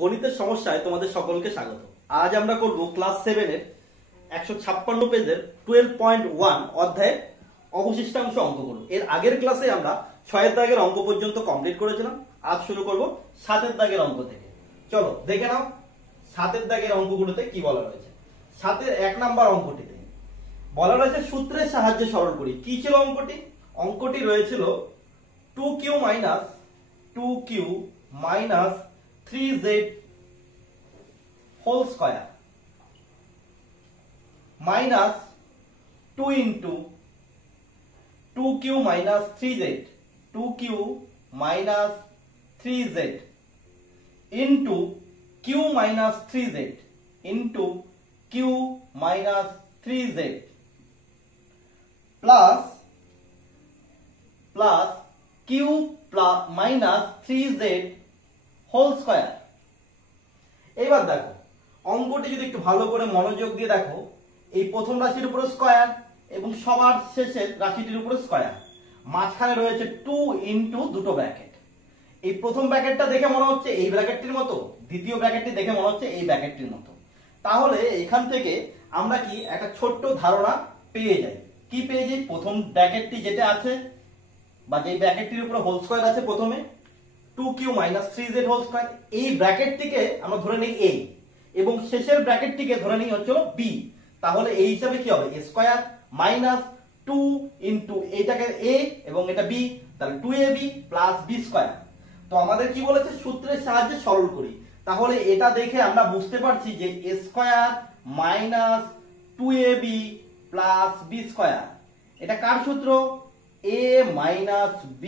গণিতের সমস্যায় তোমাদের সকলকে স্বাগত। আজ আমরা করব ক্লাস 7 এর 156 পেজের 12.1 অধ্যায়ের অবশিষ্টাংশ অঙ্ক করব। এর আগের ক্লাসে আমরা 6 এর দাগের অঙ্ক পর্যন্ত কমপ্লিট করেছিলাম। আজ শুরু করব 7 এর দাগের অঙ্ক থেকে। চলো দেখে নাও 7 এর দাগের অঙ্কগুলোতে কি বলা রয়েছে। 7 এর 1 নাম্বার অঙ্কটিতে বলা রয়েছে সূত্রের সাহায্যে সরল করি। কি ছিল অঙ্কটি? অঙ্কটি রয়েছিল 2q minus 3z whole square minus 2 into 2q minus 3z into q minus 3z into q minus 3z plus q minus 3z whole square. এবার দেখো অঙ্কটি যদি একটু ভালো করে মনোযোগ দিয়ে দেখো, এই প্রথম রাশির উপরে স্কয়ার এবং সবার শেষের রাশিটির উপরে স্কয়ার, মাঝখানে রয়েছে 2 ইনটু দুটো ব্র্যাকেট। এই প্রথম ব্র্যাকেটটা দেখে মনে হচ্ছে এই ব্র্যাকেটটির মতো, দ্বিতীয় ব্র্যাকেটটি দেখে মনে হচ্ছে এই ব্র্যাকেটটির মতো। তাহলে এখান থেকে আমরা কি একটা ছোট্ট ধারণা পেয়ে যাই। কি পেয়ে যাই? প্রথম ব্র্যাকেটটি যেটা আছে বা যেই ব্র্যাকেটটির উপরে হোল স্কয়ার আছে প্রথমে 2q minus 3z whole square, এই ব্র্যাকেটটিকে আমরা ধরে নিই a এবং শেষের ব্র্যাকেটটিকে ধরে নিই হচ্ছে b। তাহলে এই হিসাবে কি হবে? a স্কয়ার মাইনাস 2 ইনটু এইটাকে a এবং এটা b, তাহলে 2ab প্লাস b স্কয়ার। তো আমাদের কি বলেছে? সূত্রের সাহায্যে সরল করি। তাহলে এটা দেখে আমরা বুঝতে পারছি যে a square minus 2ab plus b square, এটা কার সূত্র? a মাইনাস b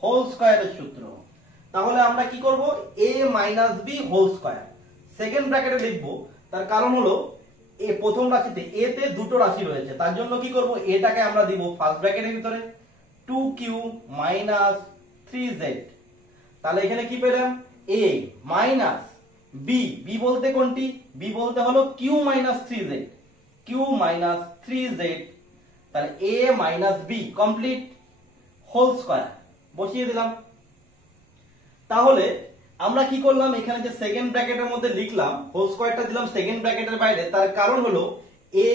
হোল স্কয়ারের সূত্র। তাহলে আমরা কি করব? a minus b whole square second ব্র্যাকেটে লিখব। তার কারণ হলো এ প্রথম রাশিতে a তে দুটো রাশি রয়েছে, তার জন্য কি করব? এটাকে আমরা দিব ফার্স্ট ব্র্যাকেটের ভিতরে 2q মাইনাস 3z। তাহলে এখানে কি পেলাম? a মাইনাস b, b বলতে কোনটি? b বলতে হলো q minus 3z, q minus 3z। তাহলে a minus b complete whole square বসিয়ে দিলাম। তাহলে আমরা কি করলাম? এখানে যে সেকেন্ড ব্র্যাকেটের মধ্যে লিখলাম হোল স্কয়ারটা দিলাম সেকেন্ড ব্র্যাকেটের বাইরে। তার কারণ হলো a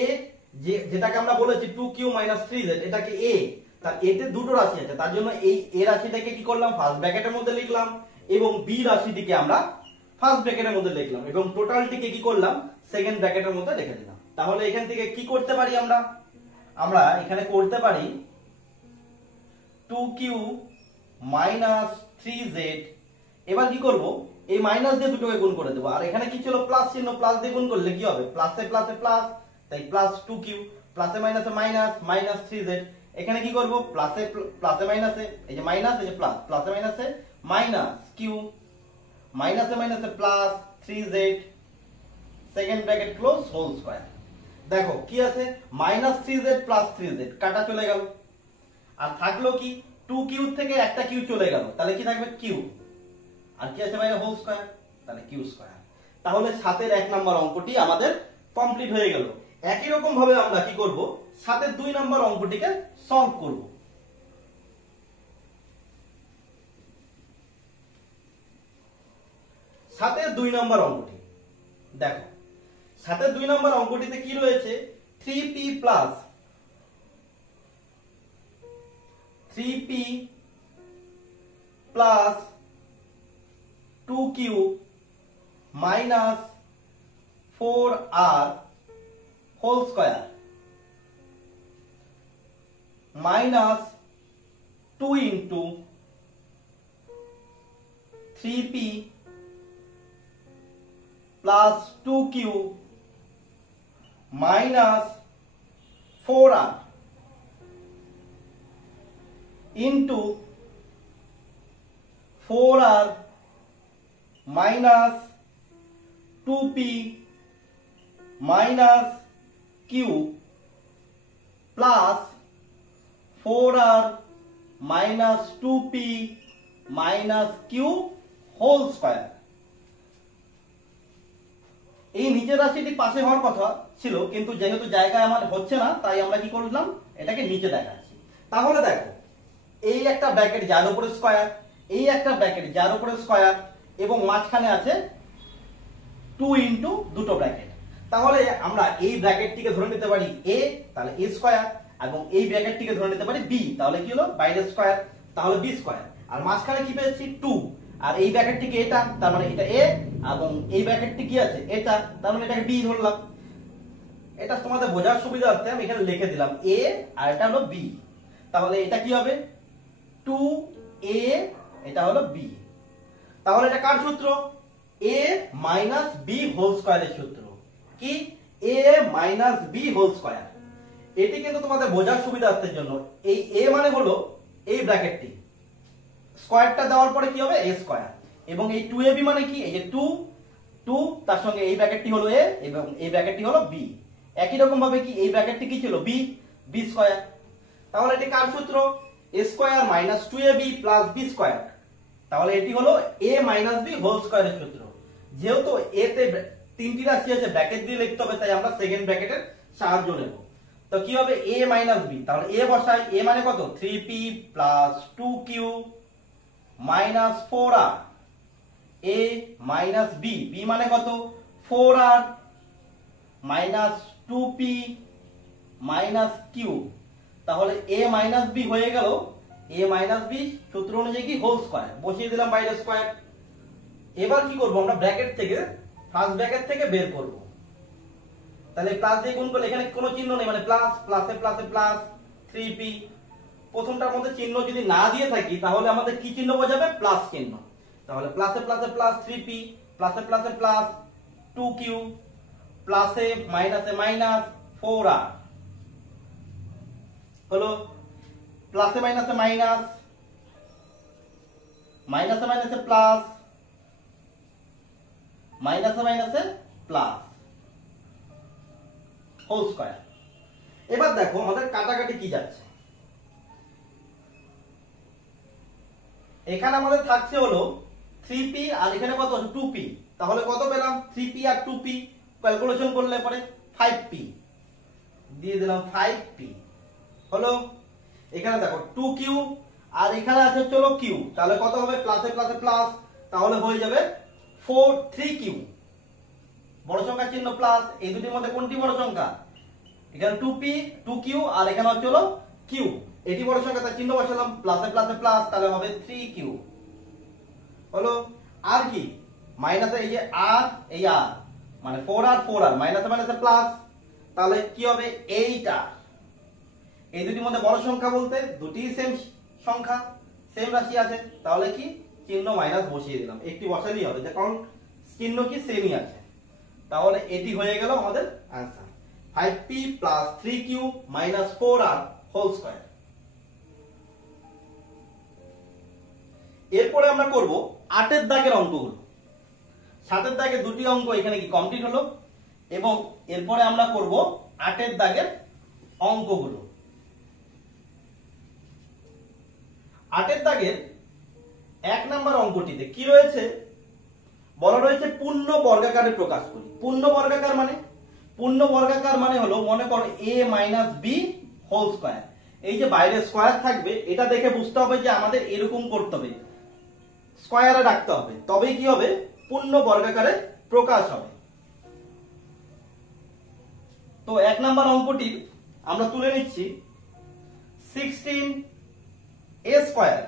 যেটাকে আমরা বলেছি 2q minus 3z, এটাকে a, তার এতে দুটো রাশি আছে, তার জন্য এই a রাশিটাকে কি করলাম? ফার্স্ট ব্র্যাকেটের মধ্যে লিখলাম এবং b রাশিটিকে আমরা ফার্স্ট ব্র্যাকেটের মধ্যে লিখলাম এবং টোটালটিকে কি করলাম? সেকেন্ড ব্র্যাকেটের মধ্যে রেখে দিলাম। তাহলে এখান থেকে কি করতে পারি আমরা এখানে করতে পারি 2q minus 3z। এবার কি করব? এই মাইনাস দিয়ে দুটোকে গুণ করে দেব। আর এখানে কি ছিল? প্লাস চিহ্ন, প্লাস দিয়ে গুণ করলে কি হবে? প্লাসে প্লাসে প্লাস, তাই প্লাস 2q, প্লাসে মাইনাসে মাইনাস, মাইনাস 3z। এখানে কি করব? প্লাসে প্লাসে মাইনাসে, এই যে মাইনাস, এই যে প্লাস, প্লাসে মাইনাসে মাইনাস q, মাইনাসে মাইনাসে plus 3z second bracket close whole square. দেখো কি আছে? মাইনাস 3z প্লাস 3z কাটা চলে গেল, আর থাকলো কি? 2q থেকে একটা q চলে গেল, তাহলে কি থাকবে? q, আর কি আছে ভাই? হোল স্কয়ার, তাহলে q স্কয়ার। তাহলে 7 এর 1 নাম্বার অঙ্কটি আমাদের কমপ্লিট হয়ে গেল। একই রকম ভাবে আমরা কি করব? 7 এর 2 নাম্বার অঙ্কটিকে সলভ করব। 7 এর 2 নাম্বার অঙ্কটি দেখো, 7 এর 2 নাম্বার অঙ্কটিতে কি রয়েছে? 3p plus 2q minus 4r whole square minus 2 into 3p plus 2q minus 4r into 4r minus 2p minus q plus 4r minus 2p minus q whole square। এই নিচের রাশিটি পাশে হওয়ার কথা ছিল, কিন্তু যেহেতু জায়গায় আমার হচ্ছে না তাই আমরা কি করলাম? এটাকে নিচে দেখাচ্ছি। তাহলে দেখো এই একটা ব্র্যাকেট যার উপরে স্কয়ার, এই একটা ব্র্যাকেট যার উপরে স্কয়ার এবং মাঝখানে আছে টু ইন্টু দুটো ব্র্যাকেট। তাহলে আমরা এই ব্র্যাকেটটিকে ধরে নিতে পারি এ, তাহলে এ স্কয়ার, এবং এই ব্র্যাকেটটিকে ধরে নিতে পারি বি, তাহলে কি হলো বাইরের স্কয়ার, তাহলে বি স্কয়ার। আর মাঝখানে কি পেয়েছি 2, আর এই ব্র্যাকেটটিকে এটা, তার মানে এটা এ, এবং এই ব্র্যাকেটটি কি আছে এটা, তার মানে এটাকে বি ধরলাম। এটা তোমাদের বোঝার সুবিধার্থে আমি এখানে লিখে দিলাম এ, আর এটা হলো বি। তাহলে এটা কি হবে 2a, এটা হলো বি। তাহলে এটা কার সূত্র? a মাইনাস বি হোল স্কয়ারের সূত্র। কি? a minus B whole square. এটি কিন্তু তোমাদের বোঝার সুবিধার্থের জন্য, এই a মানে হলো এই ব্র্যাকেটটি, স্কয়ারটা দেওয়ার পরে কি হবে a স্কয়ার, এবং এই 2ab মানে কি, এই যে 2 তার সঙ্গে এই ব্র্যাকেটটি হলো a এবং এই ব্র্যাকেটটি হলো b। একই রকম ভাবে কি এই ব্র্যাকেটটি কি ছিল b স্কয়ার। তাহলে এটি কার সূত্র? a square minus 2ab plus b square. তাহলে এটি হলো a মাইনাস b হোল স্কয়ারের সূত্র। যেহেতু a তে তিনটি রাশি আছে, ব্র্যাকেট দিয়ে লিখতে হবে, তাই আমরা সেকেন্ড ব্র্যাকেটের সাহায্য নেব। তো কি হবে a মাইনাস b, তাহলে a বসাই, a মানে কত 3p plus 2q minus 4r, a minus b, b মানে কত 4r minus 2p minus q। তাহলে a মাইনাস b হয়ে গেল a মাইনাস b সূত্র অনুযায়ী কি হোল স্কয়ার, বসিয়ে দিলাম বাইরে স্কয়ার। এবার কি করব আমরা ব্র্যাকেট থেকে, ফার্স্ট ব্র্যাকেট থেকে বের করব। তাহলে প্লাস দিয়ে গুণ করলে এখানে কোনো চিহ্ন নেই, মানে প্লাস প্লাসে প্লাসে প্লাস 3p। প্রথমটার মধ্যে চিহ্ন যদি না দিয়ে থাকি তাহলে আমাদের কি চিহ্ন বোঝাবে? প্লাস চিহ্ন। তাহলে প্লাসে প্লাসে প্লাস 3p, প্লাসে প্লাসে প্লাস 2q, প্লাসে মাইনাসে মাইনাস 4r, হলো প্লাসে মাইনাসে মাইনাস, মাইনাসে মাইনাসে প্লাস, মাইনাসে মাইনাসে প্লাস হোল স্কয়ার। এবার দেখো আমাদের কাটাকাটি কি যাচ্ছে। এখানে আমাদের থাকছে হলো 3p আর এখানে কত 2p, তাহলে কত পেলাম 3p আর 2p, ক্যালকুলেশন করলে পরে 5p, দিয়ে দিলাম 5p। হলো এখানে দেখো 2q আর এখানে আছে চলো q, তাহলে কত হবে প্লাসে প্লাসে প্লাস, তাহলে হয়ে যাবে 3q, বড় সংখ্যা চিহ্ন প্লাস। এই দুটির মধ্যে কোনটি বড় সংখ্যা? এখানে 2p 2q আর এখানে হচ্ছে হলো q, এটি বড় সংখ্যা, তার চিহ্ন বসালাম প্লাসে প্লাসে প্লাস, তাহলে হবে 3q। হলো আর কি মাইনাসে, এই যে r, এই r মানে 4r 4r, মাইনাসে মাইনাসে প্লাস, তাহলে কি হবে 8r। এই দুটির মধ্যে বড় সংখ্যা বলতে দুটি সেম সংখ্যা, সেম রাশি আছে, তাহলে কি চিহ্ন মাইনাস বসিয়ে দিলাম, একটি বসালেই হবে, কারণ চিহ্ন কি সেমই আছে। তাহলে এটি হয়ে গেল আমাদের answer 5p plus 3q minus 4r whole square. এরপরে আমরা করব 8 এর দাগের অঙ্কগুলো। 7 এর দাগের দুটি অঙ্ক এখানে কি কমপ্লিট হলো, এবং এরপরে আমরা করব 8 এর দাগের অঙ্কগুলো। 8 এর দাগের 1 নাম্বার অঙ্কটিতে কি রয়েছে? বলা রয়েছে পূর্ণ বর্গাকারে প্রকাশ করি। পূর্ণ বর্গাকার মানে? পূর্ণ বর্গাকার মানে হলো, মনে করো a minus b whole square. এই যে বাইরে স্কয়ার থাকবে, এটা দেখে বুঝতে হবে যে আমাদের এরকম করতে হবে, স্কয়ারে রাখতে হবে, তবেই কি হবে পূর্ণ বর্গাকারে প্রকাশ হবে। তো 1 নাম্বার অঙ্কটি আমরা তুলে নিচ্ছি 16a square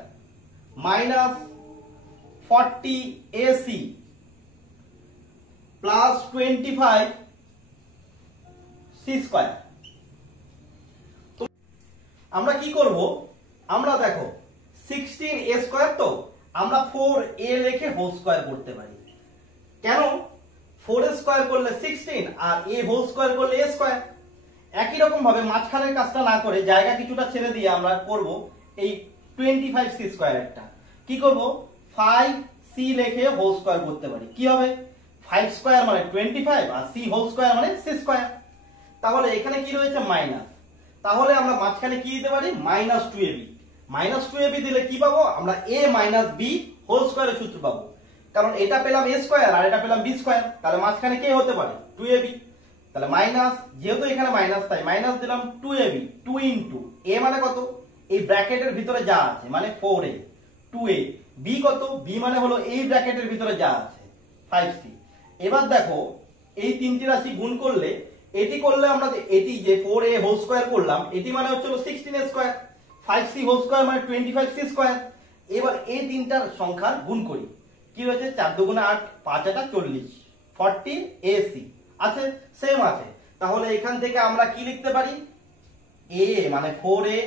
minus 40ac plus 25c square. তো আমরা কি করব? আমরা দেখো 16a স্কয়ার, তো আমরা 4a লিখে হোল স্কয়ার করতে পারি। কেন? 4a স্কয়ার করলে 16 আর a হোল স্কয়ার করলে a স্কয়ার। একই রকম ভাবে মাঝখানের কাজটা না করে জায়গা কিছুটা ছেড়ে দিয়ে আমরা করব এই 25c স্কয়ারটা। কি করব? 5c লিখে হোল স্কয়ার করতে পারি। কি হবে? 5 স্কয়ার মানে 25 আর c হোল স্কয়ার মানে c স্কয়ার। তাহলে এখানে কি রয়েছে মাইনাস, তাহলে আমরা মাঝখানে কি দিতে পারি মাইনাস 2ab। মাইনাস 2ab দিলে কি পাবো আমরা? a মাইনাস b হোল স্কয়ারের সূত্র পাবো, কারণ এটা পেলাম a স্কয়ার আর এটা পেলাম b স্কয়ার, তাহলে মাঝখানে কে হতে পারে 2ab। তাহলে মাইনাস, যেহেতু এখানে মাইনাস তাই মাইনাস দিলাম 2ab, 2 ইনটু a মানে কত এই ব্র্যাকেটের ভিতরে যা আছে মানে 4a, 2a, b কত b মানে হলো এই ব্র্যাকেটের ভিতরে যা আছে 5c, এবার দেখো এই তিনটি রাশি গুণ করলে এটি করলে আমরা এটি যে 4a হোল স্কয়ার করলাম এটি মানে হচ্ছে 16a square, 5c whole square মানে 25c স্কয়ার। এবার এই তিনটার সংখ্যার গুণ করি, কি হয়েছে 4 দুগুণে 8, 5 8 40, 40ac আছে, সেম আছে। তাহলে এখান থেকে আমরা কি লিখতে পারি, a মানে 4a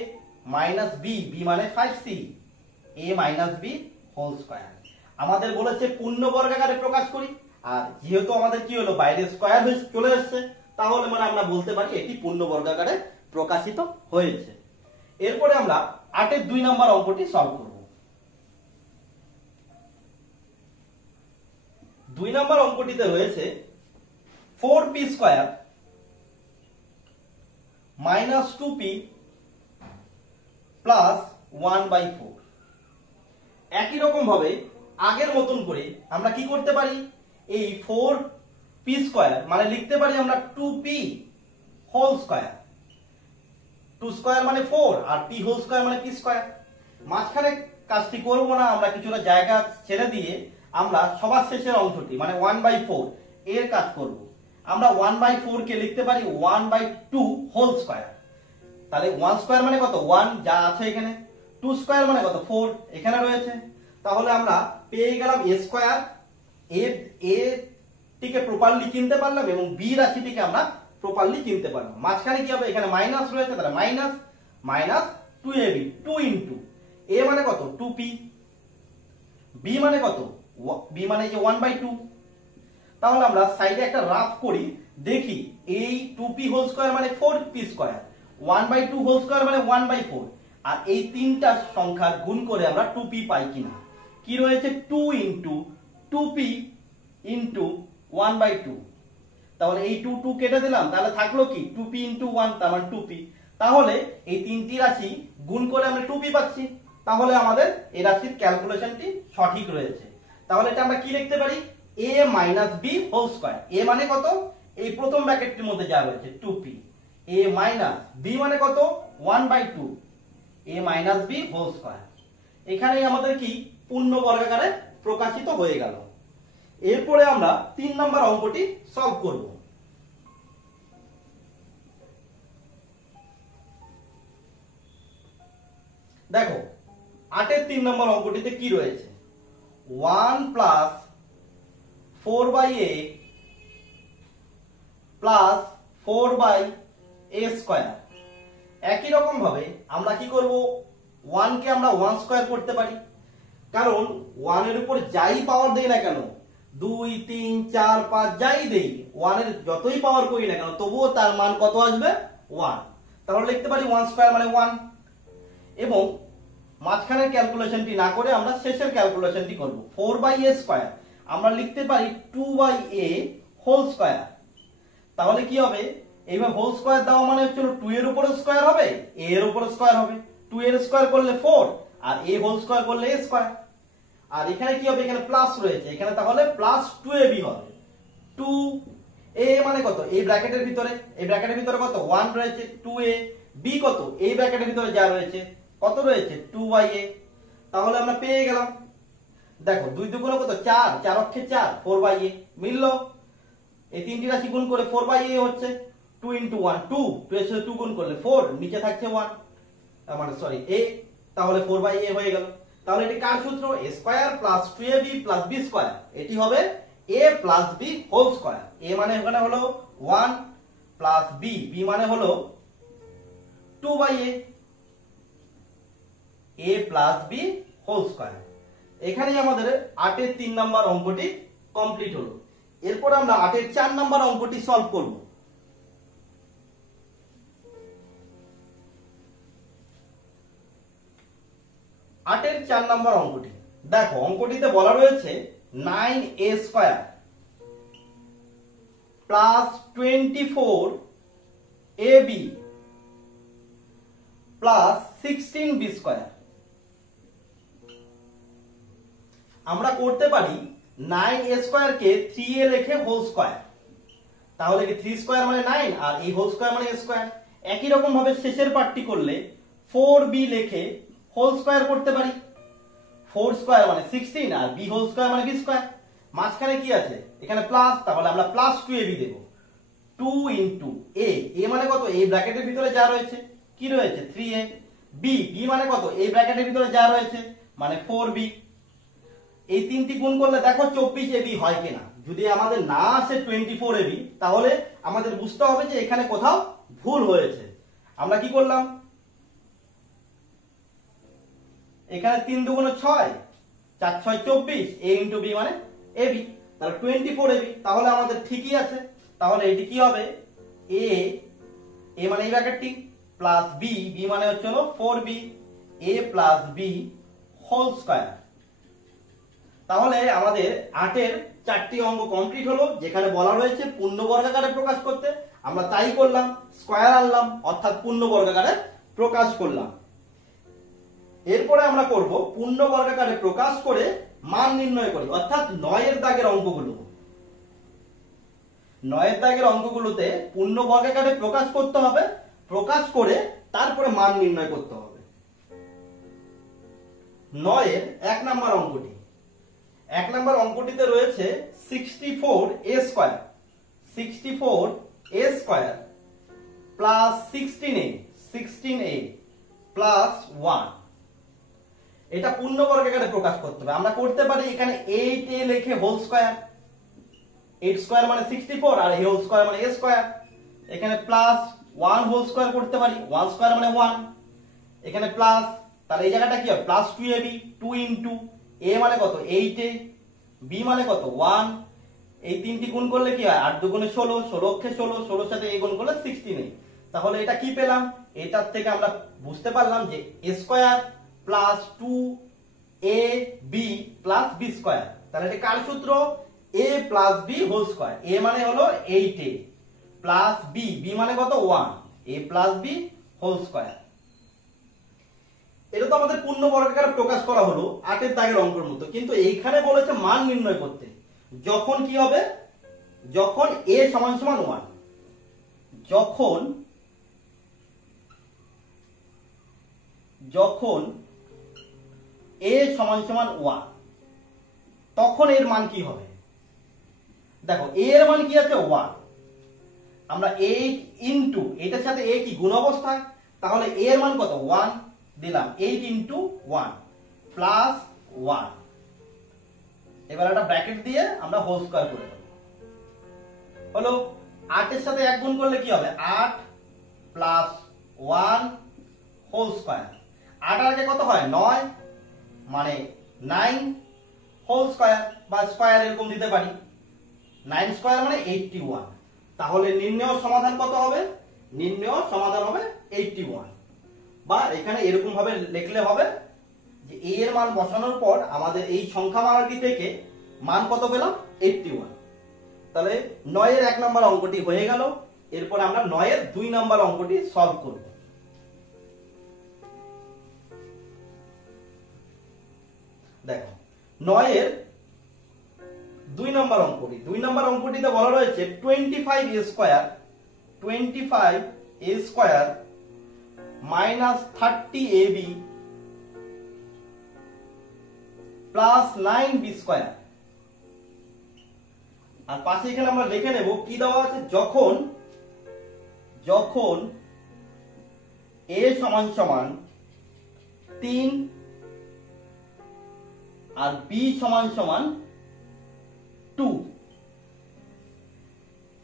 মাইনাস b, b মানে 5c, a minus b whole square. আমাদের বলেছে পূর্ণ বর্গাকারে প্রকাশ করি, আর যেহেতু আমাদের কি হলো বাইরে স্কয়ার হয়ে চলে আসছে, তাহলে মানে আমরা বলতে পারি এটি পূর্ণ বর্গাকারে প্রকাশিত হয়েছে। এরপরে আমরা 8 এর 2 নম্বর অঙ্কটি সলভ করব। 2 নম্বর অঙ্কটিতে রয়েছে 4p square minus 2p plus 1/4। একই রকম ভাবে আগের মতন করে আমরা কি করতে পারি, এই 4p স্কয়ার মানে লিখতে পারি আমরা 2p হোল স্কয়ার। 2 স্কয়ার মানে 4 আর p হোল স্কয়ার মানে p স্কয়ার। মাঝখানে কাজটি করব না, আমরা কিছুটা জায়গা ছেড়ে দিয়ে আমরা সবার শেষের অংশটি মানে 1/4 এর কাজ করব। আমরা 1/4 কে লিখতে পারি 1/2 হোল স্কয়ার। তাহলে 1 স্কয়ার মানে কত 1 যা আছে এখানে, 2 স্কয়ার মানে কত 4 এখানে রয়েছে। তাহলে আমরা পেয়ে গেলাম a স্কয়ার, a টিকে প্রপারলি চিনতে পারলাম এবং b রাশিটিকে আমরা প্রপারলি চিনতে পারলাম। মাঝখানে কি হবে, এখানে মাইনাস রয়েছে, তাহলে minus minus 2ab, 2 into a মানে কত 2p, b মানে কত b মানে যে 1/2। তাহলে আমরা সাইডে একটা রাফ করি, দেখি এই 2p হোল স্কয়ার মানে 4p স্কয়ার, 1/2 হোল স্কয়ার মানে 1/4, আর এই তিনটা সংখ্যার গুণ করে আমরা 2p পাই কিনা। কি রয়েছে 2 ইনটু 2p ইনটু 1/2। তাহলে এই 2 2 কেটে দিলাম, তাহলে থাকলো কি 2p ইনটু 1 তার মানে 2p। তাহলে এই তিনটি রাশি গুণ করে আমরা 2p পাচ্ছি। তাহলে আমাদের এই রাশির ক্যালকুলেশনটি সঠিক রয়েছে। তাহলে এটা আমরা কি লিখতে পারি, a minus b whole square. a মানে কত, এই প্রথম ব্র্যাকেটটির মধ্যে যা রয়েছে 2p, a মাইনাস b মানে কত 1/2, a minus b whole square. এখানেই আমাদের কি পূর্ণ বর্গাকারে প্রকাশিত হয়ে গেল। এরপরে আমরা 3 নম্বর অঙ্কটি সলভ করব। দেখো 8 এর 3 নম্বর অঙ্কটিতে কি রয়েছে, 1 plus 4/a plus 4/a square. একই রকম ভাবে আমরা কি করব, 1 কে আমরা 1 স্কয়ার করতে পারি, কারণ 1 এর উপর যাই পাওয়ার দেই না কেন, 2 3 4 5 যাই দেই, 1 এর যতই পাওয়ার করি না কেন তবুও তার মান কত আসবে 1। তাহলে লিখতে পারি 1 স্কয়ার মানে 1। এবং মাঝখানের ক্যালকুলেশনটি না করে আমরা শেষের ক্যালকুলেশনটি করব। 4/a স্কয়ার আমরা লিখতে পারি 2/a হোল স্কয়ার। তাহলে কি হবে, এইভাবে হোল স্কয়ার দেওয়া মানে হচ্ছে 2 এর উপরে স্কয়ার হবে, a এর উপরে স্কয়ার হবে। 2 এর স্কয়ার করলে 4 আর a হোল স্কয়ার করলে a স্কয়ার। আর এখানে কি হবে, এখানে প্লাস রয়েছে, এখানে তাহলে প্লাস 2ab হবে। 2a মানে কত, এই ব্র্যাকেটের ভিতরে, এই ব্র্যাকেটের ভিতরে কত 1 রয়েছে, 2a, b কত এই ব্র্যাকেটের ভিতরে যা রয়েছে কত রয়েছে 2/a। তাহলে আমরা পেয়ে গেলাম, দেখো 2 দুগুণে কত 4, 4 অক্ষে 4, 4/a মিললো। এই তিনটি রাশি গুণ করে 4/a হচ্ছে 2 ইনটু 1 2, 2 এর সাথে 2 গুণ করলে 4, নিচে থাকছে 1 মানে সরি a, তাহলে 4/a হয়ে গেল। তাহলে এটি কার সূত্র, a square plus 2ab plus b square. এটি হবে a plus b whole square. a মানে এখানে হলো 1 প্লাস b, b মানে হলো 2/a, a plus b whole square. এখানেই আমাদের 8 এর 3 নম্বর অঙ্কটি কমপ্লিট হলো। এরপর আমরা 8 এর 4 নম্বর অঙ্কটি সলভ করব। আটের 4 নম্বর অঙ্কটি দেখো, অঙ্কটিতে বলা রয়েছে 9a square plus 24ab plus 16b square. আমরা করতে পারি 9a স্কয়ার কে 3a লিখে হোল স্কয়ার, তাহলে কি 3 স্কয়ার মানে 9 আর এই হোল স্কয়ার মানে a স্কয়ার। একই রকম ভাবে শেষের পার্টটি করলে 4b লিখে হোল স্কয়ার করতে পারি, 4 স্কয়ার মানে 16 আর b হোল স্কয়ার মানে b স্কয়ার। মাঝখানে কি আছে এখানে প্লাস, তাহলে আমরা প্লাস 2ab দেব। 2 ইন্টু a, a মানে কত এই ব্র্যাকেটের ভিতরে যা রয়েছে কি রয়েছে 3a। b, b মানে কত এই ব্র্যাকেটের ভিতরে যা রয়েছে মানে 4b। এই তিনটি গুণ করলে দেখো 24ab হয় কিনা। যদি আমাদের না আসে 24ab তাহলে আমাদের বুঝতে হবে যে এখানে কোথাও ভুল হয়েছে। আমরা কি করলাম, এখানে 3 দুগুণ 6, 4 6 24, a ইন্টু b মানে ab, তাহলে 24ab। তাহলে আমাদের ঠিকই আছে। তাহলে এটি কি হবে a, a মানে এই ব্র্যাকেটটি প্লাস b, b মানে হচ্ছে হলো 4b, a plus b whole square. তাহলে আমাদের 8 এর 4টি অঙ্ক কমপ্লিট হলো। যেখানে বলা রয়েছে পূর্ণবর্গাকারে প্রকাশ করতে, আমরা তাই করলাম, স্কয়ার আনলাম অর্থাৎ পূর্ণবর্গাকারে প্রকাশ করলাম। এরপরে আমরা করব পূর্ণবর্গাকারে প্রকাশ করে মান নির্ণয় করি, অর্থাৎ 9 এর দাগের অঙ্কগুলো। 9 এর দাগের অঙ্কগুলোতে পূর্ণবর্গাকারে প্রকাশ করতে হবে, প্রকাশ করে তারপরে মান নির্ণয় করতে হবে। 9 এর 1 নম্বর অঙ্কটি, 1 নম্বর অঙ্কটিতে রয়েছে 64a square, 64a square plus 16a, 16a plus 1। এটা পূর্ণবর্গাকারে প্রকাশ করতে হবে। আমরা করতে পারি এখানে 8a লিখে হোল স্কয়ার, 8 স্কয়ার মানে 64 আর a হোল স্কয়ার মানে a স্কয়ার। এখানে প্লাস 1 হোল স্কয়ার করতে পারি, 1 স্কয়ার মানে 1। এখানে প্লাস, তাহলে এই জায়গাটা কি হবে প্লাস 2ab, 2 ইনটু a মানে কত 8a, b মানে কত 1। এই তিনটি গুণ করলে কি হয় 8 দুগুণে 16, 16 অক্ষে 16, 16 সাথে a গুণ করলে 16a। তাহলে এটা কি পেলাম, এটার থেকে আমরা বুঝতে পারলাম যে a square plus 2ab plus b square. তাহলে এটা কার সূত্র, a plus b whole square. a মানে হলো 8a প্লাস b, b মানে কত 1, a plus b whole square. এটা তো আমাদের পূর্ণবর্গাকারে প্রকাশ করা হলো 8 এর দাগের অঙ্কের মতো, কিন্তু এইখানে বলেছে মান নির্ণয় করতে। যখন কি হবে, যখন a সমান সমান 1, যখন a সমান সমান 1 তখন এর মান কি হবে। দেখো a এর মান কি আছে 1, আমরা 8 ইনটু এটার সাথে a কি গুণ অবস্থায়, তাহলে a এর মান কত 1 দিলাম, 8 ইনটু 1 প্লাস 1। এবার একটা ব্র্যাকেট দিয়ে আমরা হোল স্কয়ার করে দেব। হলো 8 এর সাথে 1 গুণ করলে কি হবে 8 প্লাস 1 হোল স্কয়ার। 8 এর আগে কত হয় 9 মানে 9 হোল স্কয়ার বা স্কয়ার এরকম দিতে পারি। 9 স্কয়ার মানে 81। তাহলে নির্ণেয় সমাধান কত হবে, নির্ণেয় সমাধান হবে 81। বা এখানে এরকম ভাবে লিখলে হবে যে a এর মান বসানোর পর আমাদের এই সংখ্যা মানটি থেকে মান কত পেলাম 81। তাহলে 9 এর 1 নম্বর অঙ্কটি হয়ে গেল। এরপর আমরা 9 এর 2 নম্বর অঙ্কটি সলভ করব। দেখো 9 এর 2 নম্বর অঙ্কটি, 2 নম্বর অঙ্কটিতে বলা রয়েছে 25a square, 25a square minus 30ab plus 9b square. আর পাশে এখানে আমরা লিখে নেব কি দেওয়া আছে, যখন a সমান সমান 3 আর b সমান সমান 2।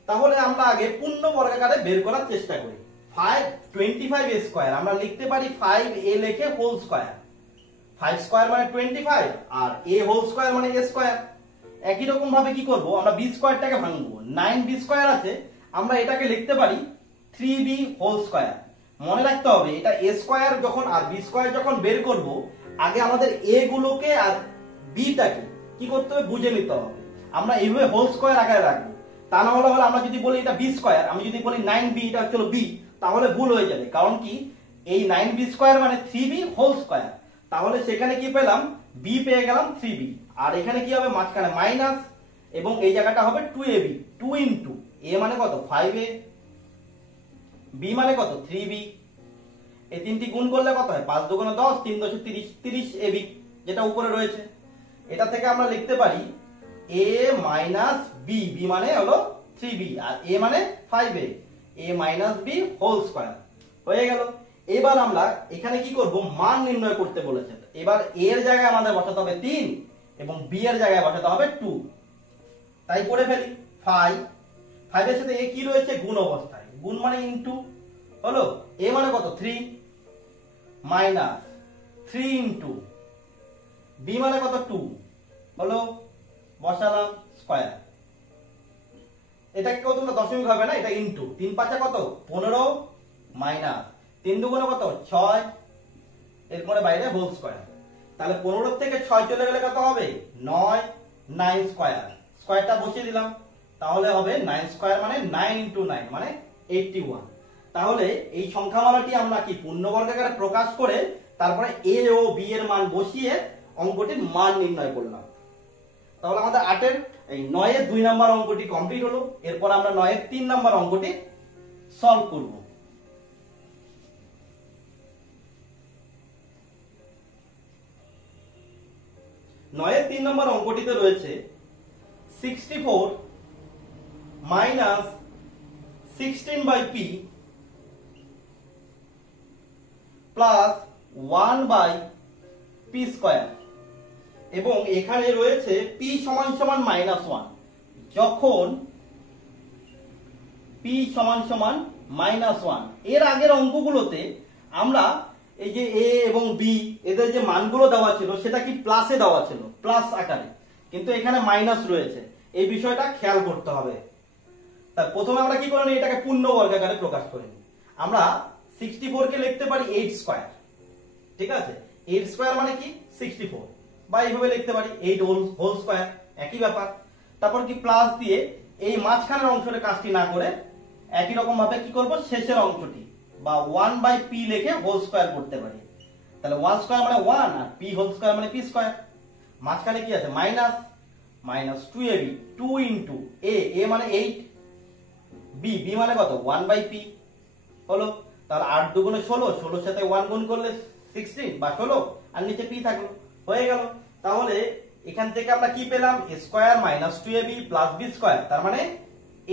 তাহলে আমরা আগে পূর্ণবর্গাকারে বের করার চেষ্টা করি। 25a স্কয়ার আমরা লিখতে পারি 5a লিখে হোল স্কয়ার, 5 স্কয়ার মানে 25 আর a হোল স্কয়ার মানে a স্কয়ার। একই রকম ভাবে কি করব, আমরা b স্কয়ারটাকে ভাঙবো, 9b স্কয়ার আছে, আমরা এটাকে লিখতে পারি 3b হোল স্কয়ার। মনে রাখতে হবে এটা a স্কয়ার যখন আর b স্কয়ার যখন বের করব, আগে আমাদের a গুলোকে আর b টাকে কি করতে হবে বুঝে নিতে হবে। আমরা এইভাবে হোল স্কয়ার আকারে রাখবো, তা না হলে আমরা যদি বলি এটা b স্কয়ার, আমি যদি বলি 9b এটা হচ্ছে b, তাহলে ভুল হয়ে যাবে। কারণ কি এই 9b স্কয়ার মানে 3b হোল স্কয়ার। তাহলে সেখানে কি পেলাম b পেয়ে গেলাম 3b, আর এখানে কি হবে মাঝখানে মাইনাস এবং এই জায়গাটা হবে 2ab, 2 ইনটু a মানে কত 5a, b মানে কত 3b। এই তিনটি গুণ করলে কত হয় 5 দুগুণে 10, 3 10 30, 30ab যেটা উপরে রয়েছে। এটা থেকে আমরা লিখতে পারি a মাইনাস বি, বি মানে হলো 3b আর a মানে 5a, a minus b whole square হয়ে গেল। এবার আমরা এখানে কি করব, মান নির্ণয় করতে বলেছে। এবার a এর জায়গায় আমাদের বসাতে হবে 3 এবং b এর জায়গায় বসাতে হবে 2। তাই করে ফেলি। 5 এর সাথে a কি রয়েছে, গুণ অবস্থায়, গুণ মানে ইনটু হলো a মানে কত 3 মাইনাস 3 ইনটু b মানে কত 2 হলো বসালাম স্কয়ার। এটা কেউ তোমরা দশমিক হবে না, এটা ইনটু 3 5 কত 15 মাইনাস 3 দুগুণে কত 6, এরপরে বাইরে হোল স্কয়ার। তাহলে 15 থেকে 6 চলে গেলে কত হবে 9, 9 স্কয়ার, স্কয়ারটা বসিয়ে দিলাম। তাহলে হবে 9 স্কয়ার মানে 9 ইনটু 9 মানে 81। তাহলে এই সংখ্যামালাটি আমরা কি পূর্ণবর্গ আকারে প্রকাশ করে তারপরে a ও b এর মান বসিয়ে অঙ্কটির মান নির্ণয় করলাম। তাহলে আমাদের 8 এর এই 9 এর 2 নাম্বার অঙ্কটি কমপ্লিট হলো। এরপর আমরা 9 এর 3 নাম্বার অঙ্কটি সলভ করব। 9 এর 3 নম্বর অঙ্কটিতে রয়েছে 64 minus 16/p plus 1/p square এবং এখানে রয়েছে p সমান সমান -1। যখন p সমান সমান -1, এর আগের অঙ্কগুলোতে আমরা এই যে a এবং b এদের যে মানগুলো দেওয়া ছিল সেটা কি প্লাসে দেওয়া ছিল, প্লাস আকারে, কিন্তু এখানে মাইনাস রয়েছে। এই বিষয়টা খেয়াল করতে হবে। তাই প্রথমে আমরা কি করে নিই, এটাকে পূর্ণবর্গ আকারে প্রকাশ করে নিই। আমরা 64 কে লিখতে পারি 8 স্কয়ার, ঠিক আছে। 8 স্কয়ার মানে কি 64, বা এইভাবে লিখতে পারি 8 হোল স্কয়ার, একই ব্যাপার। তারপর কি প্লাস দিয়ে এই মাঝখানের অংশটা কাজটি না করে একই রকম ভাবে কি করব, শেষের অংশটি বা 1/p লিখে হোল স্কয়ার করতে পারি। তাহলে 1 স্কয়ার মানে 1 আর p হোল স্কয়ার মানে p স্কয়ার। মাঝখানে কি আছে minus, minus 2ab, 2 into a, a মানে 8, b, b মানে কত 1/p হলো। তাহলে 8 দুগুণে 16, 16 সাথে 1 গুণ করলে 16 বা 16 আর নিচে p থাকলো, হয়ে গেল। তাহলে এখান থেকে আমরা কি পেলাম, a square minus 2ab plus b square, তার মানে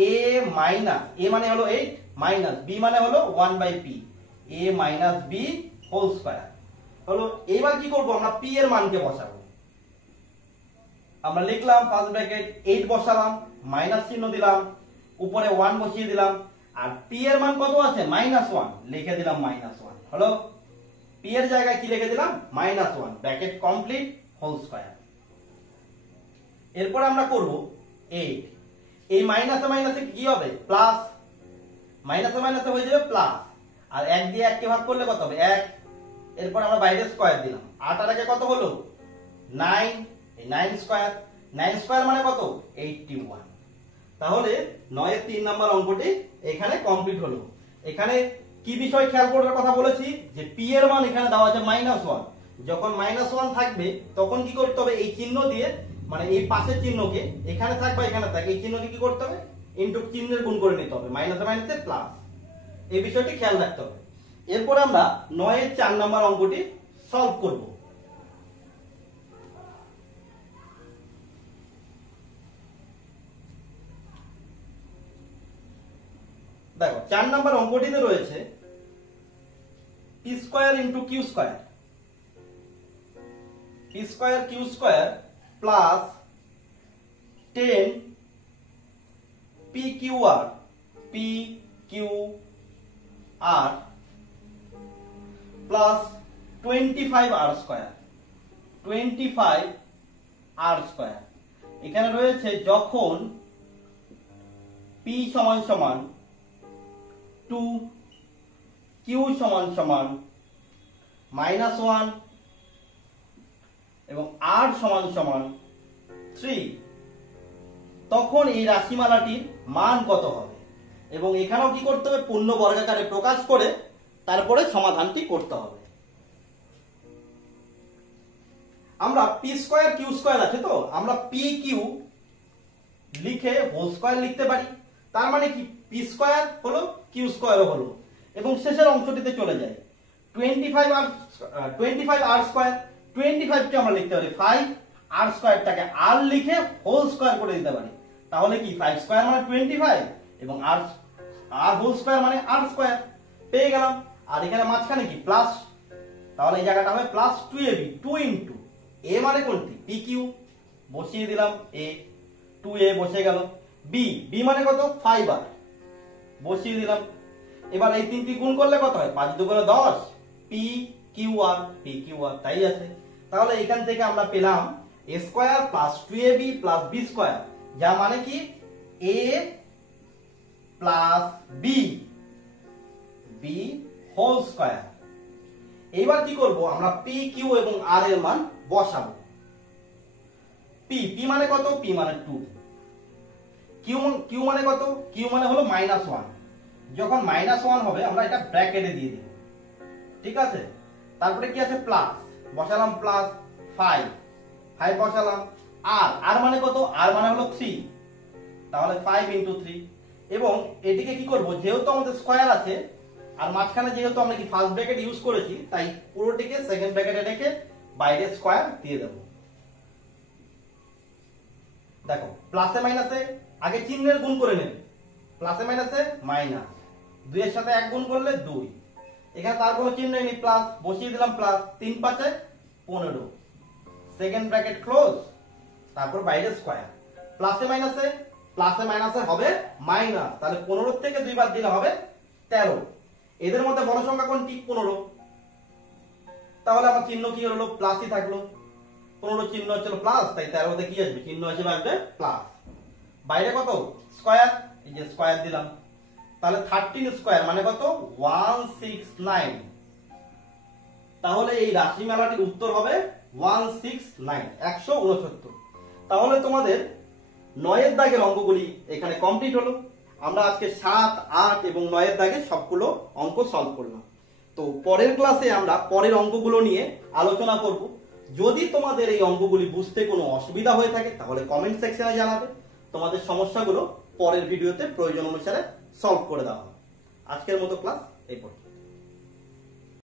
a মাইনাস, a মানে হলো 8 মাইনাস b মানে হলো 1/p, a minus b whole square হলো। এবার কি করব, আমরা p এর মানকে বসাবো। আমরা লিখলাম ফার্স্ট ব্র্যাকেট 8 বসালাম, মাইনাস চিহ্ন দিলাম, উপরে 1 বসিয়ে দিলাম, আর p এর মান কত আছে -1, লিখে দিলাম -1 হলো। p এর জায়গায় কি লিখে দিলাম -1, ব্র্যাকেট কমপ্লিট, হোল স্কয়ার। এরপর আমরা করব 8, এই মাইনাসে মাইনাসে কি হবে প্লাস, মাইনাসে মাইনাসে হয়ে যাবে প্লাস, আর 1 দিয়ে 1 কে ভাগ করলে কত হবে 1। এরপর আমরা বাইরে স্কয়ার দিলাম, 8 আর 1 কত হলো 9, এই 9 স্কয়ার, 9 স্কয়ার মানে কত 81। তাহলে 9 এর 3 নাম্বার অঙ্কটি এখানে কমপ্লিট হলো। এখানে কি বিষয় খেয়াল করার কথা বলেছি, যে p এর মান এখানে দেওয়া আছে -1। যখন -1 থাকবে তখন কি করতে হবে, এই চিহ্ন দিয়ে মানে এই পাশের চিহ্নকে এখানে থাকবে এখানে থাকবে, এই চিহ্নকে কি করতে হবে ইনটু চিহ্নের গুণ করে নিতে হবে, মাইনাসে মাইনাসে প্লাস, এই বিষয়টি খেয়াল রাখতে হবে। এরপর আমরা 9 এর 4 নাম্বার অঙ্কটি সলভ করব। দেখো 4 নাম্বার অঙ্কটিতে রয়েছে p square into q square, p square q square plus 10 pqr, pqr plus 25r square, 25r square. এখানে রয়েছে যখন p সমান সমান 2, q সমান সমান -1 এবং r সমান সমান 3, তখন এই রাশিমালাটির মান কত হবে। এবং এখানেও কি করতে হবে, পূর্ণ বর্গাকারে প্রকাশ করে তারপরে সমাধানটি করতে হবে। আমরা p স্কয়ার q স্কয়ার আছে, তো আমরা pq লিখে হোল স্কয়ার লিখতে পারি। তার মানে কি p স্কয়ার হলো q স্কয়ারও হলো, এবং শেষের অংশটিতে চলে যায় 25r স্কয়ার, 25 কে আমরা লিখতে পারি 5 আর স্কয়ারটাকে আর লিখে হোল স্কয়ার করে দিতে পারি, তাহলে কি 5 স্কয়ার মানে 25 এবং আর আর হোল স্কয়ার মানে আর স্কয়ার পেয়ে গেলাম। আর এখানে মাঝখানে কি প্লাস, তাহলে এই জায়গাটা হবে প্লাস 2ab, 2 ইনটু a মানে কোনটি pq, বসিয়ে দিলাম a, 2a বসে গেল, b মানে কত 5r, বসিয়ে দিলাম। এবার এই তিনটি গুণ করলে কত হয় 5 দুগুণে 10, pqr, তাই আছে। তাহলে এখান থেকে আমরা পেলাম a square plus 2ab plus b square, যা মানে কি a plus b whole square. এইবার কি করব, আমরা p q এবং r এর মান বসাবো। p মানে কত, p মানে 2, q মানে কত, q মানে হলো -1, যখন -1 হবে আমরা এটা ব্র্যাকেটে দিয়ে দিব, ঠিক আছে। তারপরে কি আছে প্লাস, বসালাম প্লাস 5 বসালাম, আর মানে কত, আর মানে হলো 3, তাহলে 5 ইনটু 3। এবং এটিকে কি করব, যেহেতু আমাদের স্কয়ার আছে আর মাঝখানে যেহেতু আমরা কি ফার্স্ট ব্র্যাকেট ইউজ করেছি, তাই পুরোটিকে সেকেন্ড ব্র্যাকেটে রেখে বাইরে স্কয়ার দিয়ে দেব। দেখো প্লাসে মাইনাসে আগে চিহ্নের গুণ করে নেবে, প্লাসে মাইনাসে মাইনাস, 2 এর সাথে 1 গুণ করলে 2, এখানে তার কোনো চিহ্নই নেই, প্লাস বসিয়ে দিলাম প্লাস, 3 5 15, সেকেন্ড ব্র্যাকেট ক্লোজ, তারপর বাইরে স্কয়ার। প্লাসে মাইনাসে হবে মাইনাস, তাহলে 15 থেকে 2 বাদ দিলে হবে 13। এদের মধ্যে বড় সংখ্যা কোনটি 15, তাহলে আমার চিহ্ন কি হলো প্লাসই থাকলো, 15 চিহ্ন হচ্ছিল প্লাস, তাই 13 তে কি আসবে চিহ্ন হিসেবে আসবে প্লাস। বাইরে কত স্কয়ার, এই যে স্কয়ার দিলাম, তাহলে 13 স্কয়ার মানে কত 169, তাহলে এই রাশি মেলাটির উত্তর হবে 169, 169। তাহলে তোমাদের 9 এর দাগের অঙ্কগুলি এখানে কমপ্লিট হলো। আমরা আজকে 7, 8 এবং 9 এর দাগে সবগুলো অঙ্ক সলভ করলাম। তো পরের ক্লাসে আমরা পরের অঙ্কগুলো নিয়ে আলোচনা করব। যদি তোমাদের এই অঙ্কগুলি বুঝতে কোনো অসুবিধা হয়ে থাকে তাহলে কমেন্ট সেকশনে জানাবে, তোমাদের সমস্যাগুলো পরের ভিডিওতে প্রয়োজন অনুসারে সলভ করে দেওয়া হবে। আজকের মতো ক্লাস এই পর্যন্ত।